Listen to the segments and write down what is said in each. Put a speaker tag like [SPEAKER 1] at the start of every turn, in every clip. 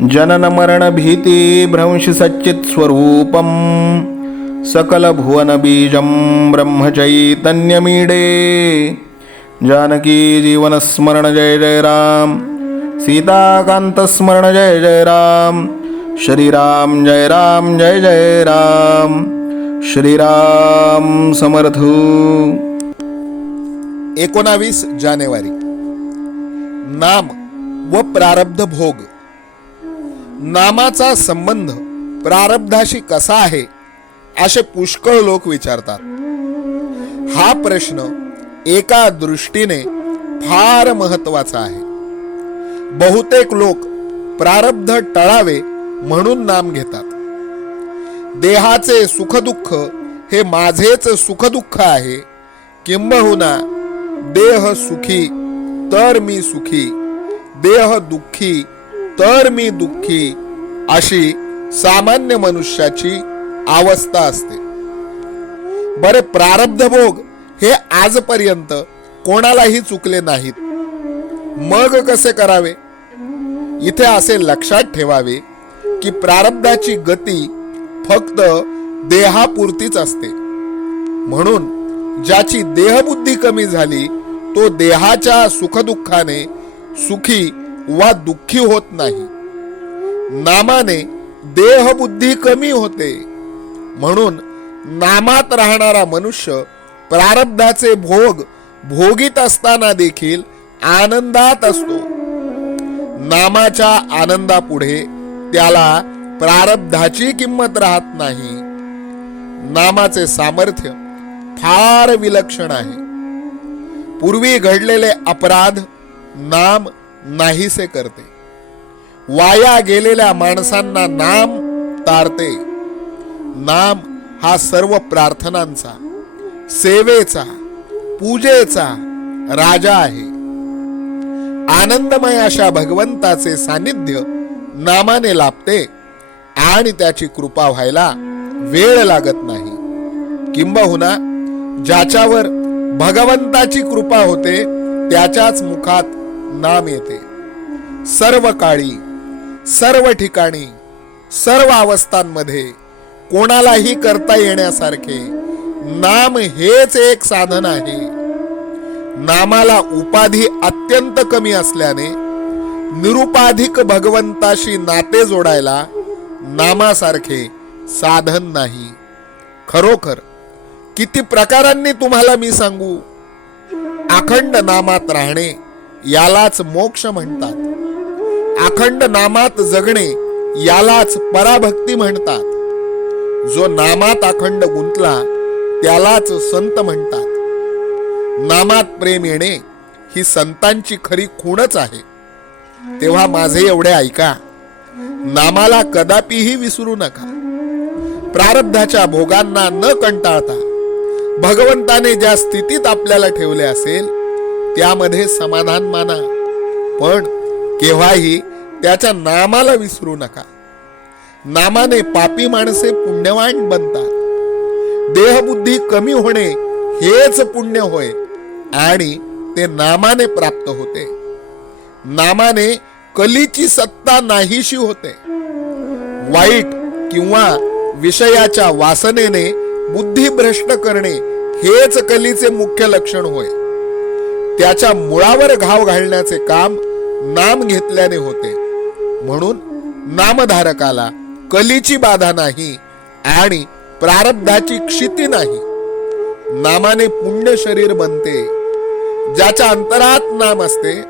[SPEAKER 1] विधिहरिहरवेद्यं योगिभिर्ध्यानगम्यं सकलभुवनबीजं ब्रह्मचैतन्यमीडे। जानकी जीवनस्मरण जय जय राम सीताकान्तस्मरण जय जय राम श्रीराम जय राम जय जय राम श्रीराम समर्थ।
[SPEAKER 2] एकोणावीस जानेवारी। नाम व प्रारब्ध भोग। नामाचा संबंध प्रारब्धाशी कसा आहे असे पुष्कळ लोक विचारतात. हा प्रश्न एका दृष्टीने फार महत्त्वाचा आहे. बहुतेक लोक प्रारब्ध टळावे म्हणून नाम घेतात. देहाचे सुखदुःख हे माझेच सुखदुःख आहे. किंबहुना देह सुखी तर मी सुखी देह दुःखी तर मी दुःखी अशी सामान्य मनुष्याची अवस्था असते. बरे प्रारब्ध भोग हे आजपर्यंत कोणालाही चुकले नाहीत. मग कसे करावे? इथे असे लक्षात ठेवावे की प्रारब्धाची गती फक्त देहापुरतीच असते. म्हणून ज्याची देहबुद्धी कमी झाली तो देहाच्या सुखदुःखाने सुखी वा दुःखी होत नाही. नामाने देहबुद्धी कमी होते. म्हणून नामात राहणारा मनुष्य प्रारब्धाचे भोग भोगीत असताना देखील आनंदात असतो. नामाच्या आनंदापुढे त्याला प्रारब्धाची किंमत राहत नाही. नामाचे सामर्थ्य फार विलक्षण आहे. पूर्वी घडलेले अपराध नाम नाहीसे करते. वाया गेलेल्या माणसांना नाम तारते. नाम हा सर्व प्रार्थनांचा सेवेचा पूजेचा राजा आहे. आनंदमय अशा भगवंताचे सानिध्य नामाने लाभते आणि त्याची कृपा व्हायला वेळ लागत नाही. किंबहुना ज्याच्यावर भगवंताची कृपा होते त्याच्याच मुखात नाम येते. सर्व काळी सर्व ठिकाणी सर्व अवस्थांमध्ये कोणालाही करता येण्यासारखे नाम हेच एक साधन आहे. नामाला उपाधी अत्यंत कमी असल्याने निरुपाधिक भगवंताशी नाते जोडायला नामासारखे साधन नाही. खरोखर किती प्रकारांनी तुम्हाला मी सांगू? अखंड नामात राहणे यालाच मोक्ष म्हणतात. अखंड नामात जगणे यालाच पराभक्ती म्हणतात. जो नामात अखंड गुंतला त्यालाच संत म्हणतात. नामात प्रेम येणे ही संतांची खरी खूणच आहे. तेव्हा माझे एवढे ऐका नामाला कदापिही विसरू नका. प्रारब्धाच्या भोगांना न कंटाळता भगवंताने ज्या स्थितीत आपल्याला ठेवले असेल त्यामध्ये समाधान माना. पण केव्हाही त्याच्या नामाला विसरू नका. नामाने पापी माणसे पुण्यवान बनतात. देहबुद्धी कमी होणे हेच पुण्य होय आणि ते नामाने प्राप्त होते. नामाने कलीची सत्ता नाहीशी होते. वाईट किंवा विषयाच्या वासनेने बुद्धी भ्रष्ट करणे हेच कलीचे मुख्य लक्षण होय. त्याच्या मुळावर घाव घालण्याचे काम नाम घेतल्याने होते. म्हणून नामधारकाला कलीची बाधा नाही आणि प्रारब्धाची क्षिती नाही. नामाने पुण्य शरीर बनते. ज्याच्या अंतरात नाम असते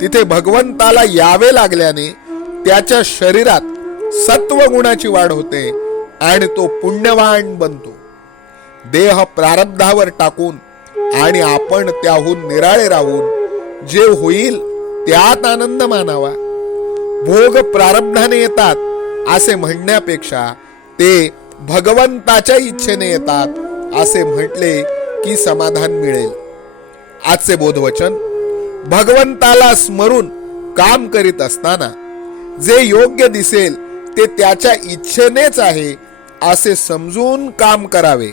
[SPEAKER 2] तिथे भगवंताला यावे लागल्याने त्याच्या शरीरात सत्व गुणाची वाढ होते आणि तो पुण्यवान बनतो. देह प्रारब्धावर टाकून आणि आपण त्याहून निराळे राहून जे होईल त्यात आनंद मानावा. भोग प्रारब्धाने येतात असे म्हणण्यापेक्षा ते भगवंताच्या इच्छेने येतात असे म्हटले की समाधान मिळेल. आजचे बोधवचन भगवंताला स्मरून काम करीत असताना जे योग्य दिसेल ते त्याच्या इच्छेनेच आहे असे समजून काम करावे.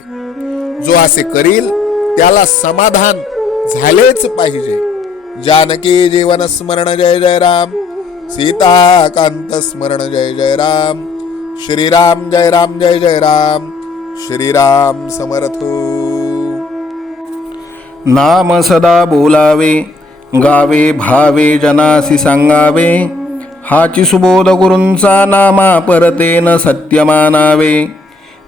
[SPEAKER 2] जो असे करील त्याला समाधान झालेच पाहिजे. जानकी जीवन स्मरण जय जय राम. सीताकांत स्मरण जय जय राम. श्रीराम जय राम जय जय राम. श्रीराम समर्थो.
[SPEAKER 1] नाम सदा बोलावे गावे भावे जनासी सांगावे. हाची सुबोध गुरूंचा नामा परतेन सत्यमानावे.